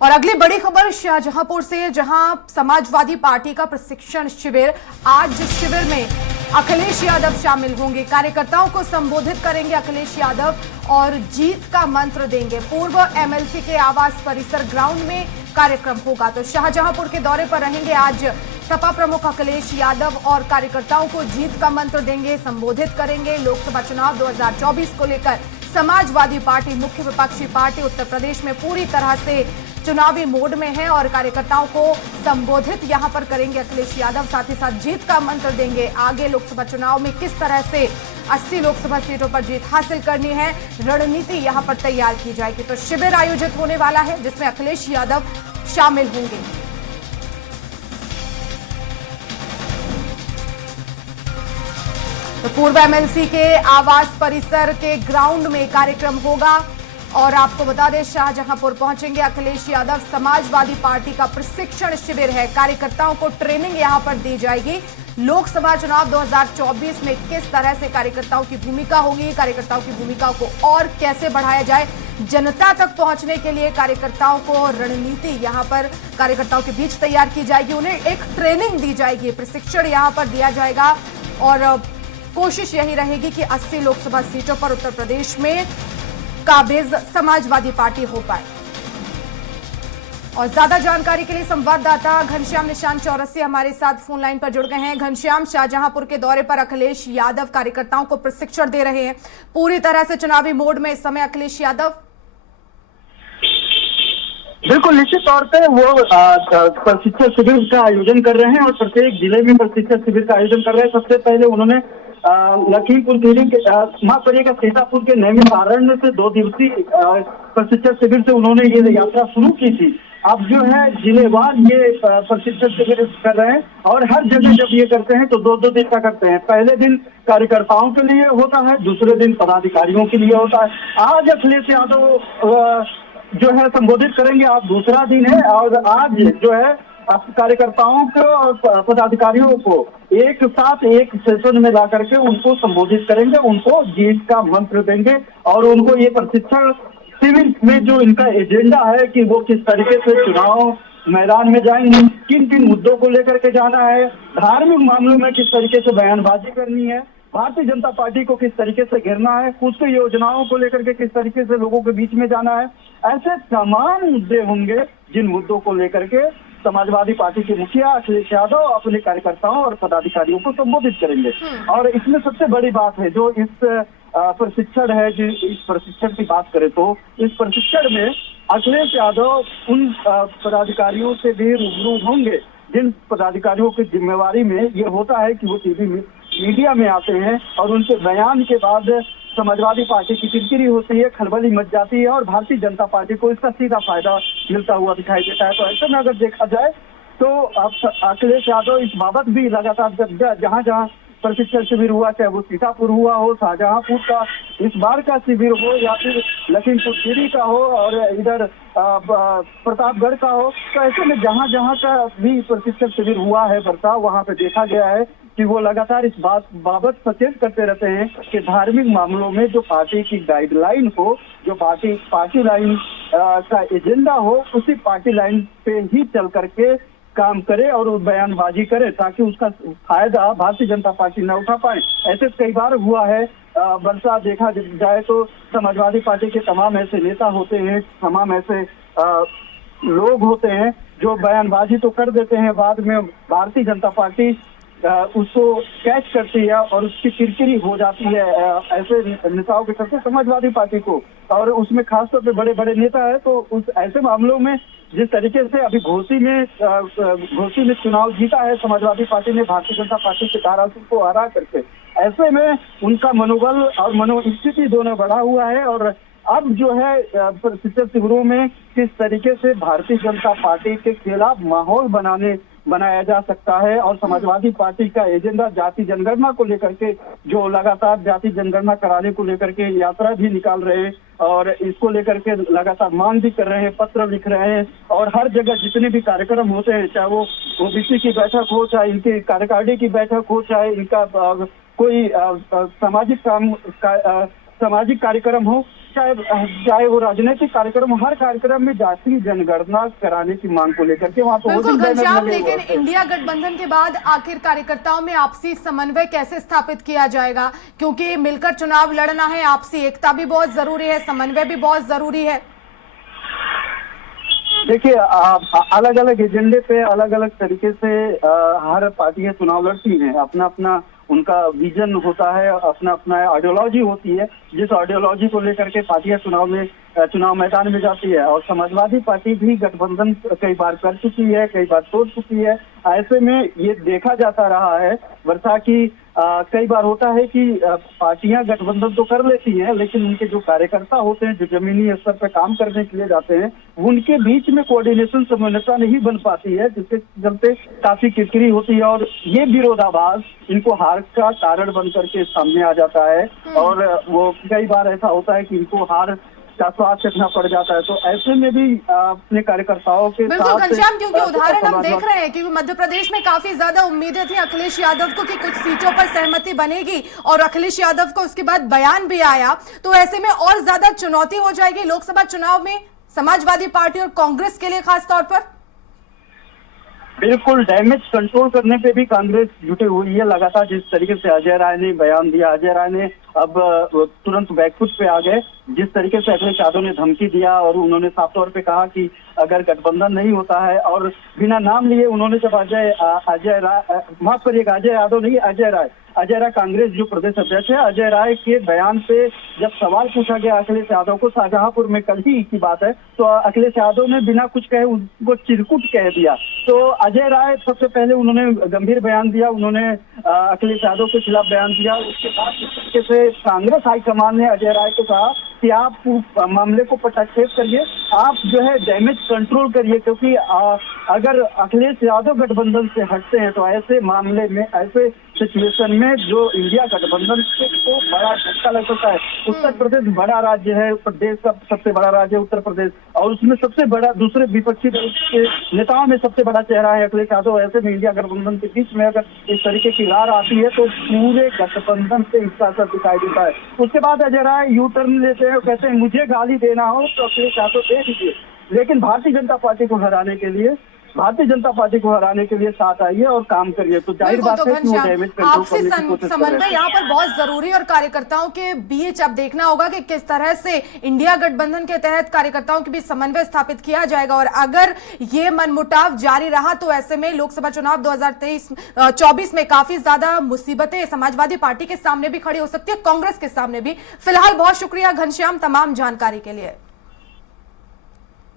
और अगली बड़ी खबर शाहजहांपुर से, जहां समाजवादी पार्टी का प्रशिक्षण शिविर। आज शिविर में अखिलेश यादव शामिल होंगे। कार्यकर्ताओं को संबोधित करेंगे अखिलेश यादव और जीत का मंत्र देंगे। पूर्व एमएलसी के आवास परिसर ग्राउंड में कार्यक्रम होगा। तो शाहजहांपुर के दौरे पर रहेंगे आज सपा प्रमुख अखिलेश यादव और कार्यकर्ताओं को जीत का मंत्र देंगे, संबोधित करेंगे। लोकसभा चुनाव 2024 को लेकर समाजवादी पार्टी, मुख्य विपक्षी पार्टी उत्तर प्रदेश में पूरी तरह से चुनावी मोड में है और कार्यकर्ताओं को संबोधित यहां पर करेंगे अखिलेश यादव। साथ ही साथ जीत का मंत्र देंगे। आगे लोकसभा चुनाव में किस तरह से 80 लोकसभा सीटों पर जीत हासिल करनी है, रणनीति यहां पर तैयार की जाएगी। तो शिविर आयोजित होने वाला है जिसमें अखिलेश यादव शामिल होंगे। तो पूर्व एमएलसी के आवास परिसर के ग्राउंड में कार्यक्रम होगा। और आपको बता दें, शाहजहांपुर पहुंचेंगे अखिलेश यादव। समाजवादी पार्टी का प्रशिक्षण शिविर है, कार्यकर्ताओं को ट्रेनिंग यहां पर दी जाएगी। लोकसभा चुनाव 2024 में किस तरह से कार्यकर्ताओं की भूमिका होगी, कार्यकर्ताओं की भूमिका को और कैसे बढ़ाया जाए, जनता तक पहुंचने के लिए कार्यकर्ताओं को रणनीति यहां पर कार्यकर्ताओं के बीच तैयार की जाएगी। उन्हें एक ट्रेनिंग दी जाएगी, प्रशिक्षण यहां पर दिया जाएगा और कोशिश यही रहेगी कि 80 लोकसभा सीटों पर उत्तर प्रदेश में काबिज समाजवादी पार्टी हो पाए। और ज्यादा जानकारी के लिए संवाददाता घनश्याम निशांत चौरसिया हमारे साथ फोन लाइन पर जुड़ गए हैं। घनश्याम, शाहजहांपुर के दौरे पर अखिलेश यादव कार्यकर्ताओं को प्रशिक्षण दे रहे हैं, पूरी तरह से चुनावी मोड में इस समय अखिलेश यादव। बिल्कुल, निश्चित तौर पे वो प्रशिक्षण शिविर का आयोजन कर रहे हैं और प्रत्येक जिले में प्रशिक्षण शिविर का आयोजन कर रहे हैं। सबसे पहले उन्होंने लखीमपुर खीरी के माफ करिएगा सीतापुर के नैमिषारण्य से 2 दिवसीय प्रशिक्षण शिविर से उन्होंने ये यात्रा शुरू की थी। अब जो है जिलेवार ये प्रशिक्षण शिविर कर रहे हैं और हर जगह जब ये करते हैं तो 2-2 दिन का करते हैं। पहले दिन कार्यकर्ताओं के लिए होता है, दूसरे दिन पदाधिकारियों के लिए होता है। आज अखिलेश यादव जो है संबोधित करेंगे, आज दूसरा दिन है और आज जो है कार्यकर्ताओं को और पदाधिकारियों को एक साथ एक सेशन में ला करके उनको संबोधित करेंगे, उनको जीत का मंत्र देंगे और उनको ये प्रशिक्षण शिविर में जो इनका एजेंडा है कि वो किस तरीके से चुनाव मैदान में जाएंगे, किन किन मुद्दों को लेकर के जाना है, धार्मिक मामलों में किस तरीके से बयानबाजी करनी है, भारतीय जनता पार्टी को किस तरीके से घेरना है, कुछ योजनाओं को लेकर के किस तरीके से लोगों के बीच में जाना है। ऐसे तमाम मुद्दे होंगे जिन मुद्दों को लेकर के समाजवादी पार्टी के मुखिया अखिलेश यादव अपने कार्यकर्ताओं और पदाधिकारियों को संबोधित करेंगे। और इसमें सबसे बड़ी बात है जो इस प्रशिक्षण है, जो इस प्रशिक्षण की बात करें तो इस प्रशिक्षण में अखिलेश यादव उन पदाधिकारियों से भी रूबरू होंगे जिन पदाधिकारियों की जिम्मेवारी में ये होता है कि वो टीवी मीडिया में आते हैं और उनके बयान के बाद समाजवादी पार्टी की किरकिरी होती है, खलबली मच जाती है और भारतीय जनता पार्टी को इसका सीधा फायदा मिलता हुआ दिखाई देता है। तो ऐसे में अगर देखा जाए तो अब अखिलेश यादव इस बाबत भी लगातार जहां जहां प्रशिक्षण शिविर हुआ, चाहे वो सीतापुर हुआ हो, शाहजहांपुर का इस बार का शिविर हो या फिर लखीमपुर खीरी का हो और इधर प्रतापगढ़ का हो, तो ऐसे में जहां जहां का भी प्रशिक्षण शिविर हुआ है बरसा, वहां पे देखा गया है कि वो लगातार इस बाबत सचेत करते रहते हैं कि धार्मिक मामलों में जो पार्टी की गाइडलाइन हो, जो पार्टी लाइन का एजेंडा हो, उसी पार्टी लाइन पे ही चल करके काम करे और बयानबाजी करे ताकि उसका फायदा भारतीय जनता पार्टी न उठा पाए। ऐसे कई बार हुआ है बरसा, देखा जाए तो समाजवादी पार्टी के तमाम ऐसे नेता होते हैं, तमाम ऐसे लोग होते हैं जो बयानबाजी तो कर देते हैं, बाद में भारतीय जनता पार्टी उसको कैच करती है और उसकी किरकिरी हो जाती है ऐसे नेताओं के चलते समाजवादी पार्टी को, और उसमें खासतौर पे बड़े बड़े नेता है। तो उस ऐसे मामलों में जिस तरीके से अभी घोसी में चुनाव जीता है समाजवादी पार्टी ने भारतीय जनता पार्टी के धारासुर को हरा करके, ऐसे में उनका मनोबल और मनोस्थिति दोनों बढ़ा हुआ है। और अब जो है प्रशिक्षण शिविरों में किस तरीके से भारतीय जनता पार्टी के खिलाफ माहौल बनाया जा सकता है और समाजवादी पार्टी का एजेंडा जाति जनगणना को लेकर के, जो लगातार जाति जनगणना कराने को लेकर के यात्रा भी निकाल रहे हैं और इसको लेकर के लगातार मांग भी कर रहे हैं, पत्र लिख रहे हैं और हर जगह जितने भी कार्यक्रम होते हैं, चाहे वो ओबीसी की बैठक हो, चाहे इनकी कार्यकारिणी की बैठक हो, चाहे इनका कोई सामाजिक कार्यक्रम हो, चाहे वो राजनीतिक कार्यक्रम, हर कार्यक्रम में जातीय जनगणना कराने की मांग को लेकर के वहाँ तो बिल्कुल होर्डिंग बैनर घनश्याम, लगे हुए लेकिन थे। इंडिया गठबंधन के बाद आखिर कार्यकर्ताओं में आपसी समन्वय कैसे स्थापित किया जाएगा? क्योंकि मिलकर चुनाव लड़ना है, आपसी एकता भी बहुत जरूरी है, समन्वय भी बहुत जरूरी है। देखिए, अलग अलग एजेंडे पे अलग अलग तरीके से हर पार्टियां चुनाव लड़ती हैं। अपना अपना उनका विजन होता है, अपना अपना आइडियोलॉजी होती है, जिस आइडियोलॉजी को लेकर के पार्टियां चुनाव मैदान में जाती है। और समाजवादी पार्टी भी गठबंधन कई बार कर चुकी है, कई बार तोड़ चुकी है। ऐसे में ये देखा जाता रहा है वर्षा की कई बार होता है कि पार्टियां गठबंधन तो कर लेती हैं, लेकिन उनके जो कार्यकर्ता होते हैं, जो जमीनी स्तर पर काम करने के लिए जाते हैं, उनके बीच में कोऑर्डिनेशन, समन्वयता नहीं बन पाती है, जिसके चलते काफी किरकिरी होती है। और ये विरोधाभास इनको हार का कारण बन करके सामने आ जाता है। और वो कई बार ऐसा होता है कि इनको हार का स्वाद चखना पड़ जाता है। तो ऐसे में भी अपने कार्यकर्ताओं के बिल्कुल साथ घनश्याम, क्योंकि उदाहरण हम देख रहे हैं कि मध्य प्रदेश में काफी ज्यादा उम्मीदें थी अखिलेश यादव को कि कुछ सीटों पर सहमति बनेगी, और अखिलेश यादव को उसके बाद बयान भी आया। तो ऐसे में और ज्यादा चुनौती हो जाएगी लोकसभा चुनाव में समाजवादी पार्टी और कांग्रेस के लिए खास तौर पर। बिल्कुल, डैमेज कंट्रोल करने पे भी कांग्रेस जुटी हुई है लगातार। जिस तरीके से अजय राय ने बयान दिया, अजय राय ने अब तुरंत बैकफुट पे आ गए। जिस तरीके से अखिलेश यादव ने धमकी दिया और उन्होंने साफ तौर पे कहा कि अगर गठबंधन नहीं होता है, और बिना नाम लिए उन्होंने जब अजय यादव नहीं, अजय राय कांग्रेस जो प्रदेश अध्यक्ष है, अजय राय के बयान पे जब सवाल पूछा गया अखिलेश यादव को, शाहजहांपुर में कल ही की बात है, तो अखिलेश यादव ने बिना कुछ कहे उनको चिरकुट कह दिया। तो अजय राय सबसे पहले उन्होंने गंभीर बयान दिया, उन्होंने अखिलेश यादव के खिलाफ बयान दिया। उसके बाद जिस तरीके से कांग्रेस हाईकमान ने अजय राय को कहा कि आप मामले को पटाक्षेप करिए, आप जो है डैमेज कंट्रोल करिए, क्योंकि अगर अखिलेश यादव गठबंधन से हटते हैं तो ऐसे मामले में, ऐसे सिचुएशन में जो इंडिया गठबंधन को बड़ा झटका लग सकता है। उत्तर प्रदेश बड़ा राज्य है, प्रदेश का सबसे बड़ा राज्य है उत्तर प्रदेश, और उसमें सबसे बड़ा दूसरे विपक्षी दल के नेताओं में सबसे बड़ा चेहरा है अखिलेश यादव। ऐसे में इंडिया गठबंधन के बीच में अगर इस तरीके की रार आती है तो पूरे गठबंधन से इसका असर दिखाई देता है। उसके बाद अजय राय यू टर्न लेते हैं और कहते हैं मुझे गाली देना हो तो अखिलेश यादव दे दीजिए, लेकिन भारतीय जनता पार्टी को हराने के लिए साथ आइए और काम करिए। तो जाहिर बात है कि वो डैमेज कंट्रोल करने की कोशिश कर रहे समन्वय हैं। यहाँ पर बहुत जरूरी, और कार्यकर्ताओं के बीच अब देखना होगा कि किस तरह से इंडिया गठबंधन के तहत कार्यकर्ताओं के बीच समन्वय स्थापित किया जाएगा। और अगर ये मनमुटाव जारी रहा तो ऐसे में लोकसभा चुनाव 2024 में काफी ज्यादा मुसीबतें समाजवादी पार्टी के सामने भी खड़ी हो सकती है, कांग्रेस के सामने भी। फिलहाल बहुत शुक्रिया घनश्याम तमाम जानकारी के लिए।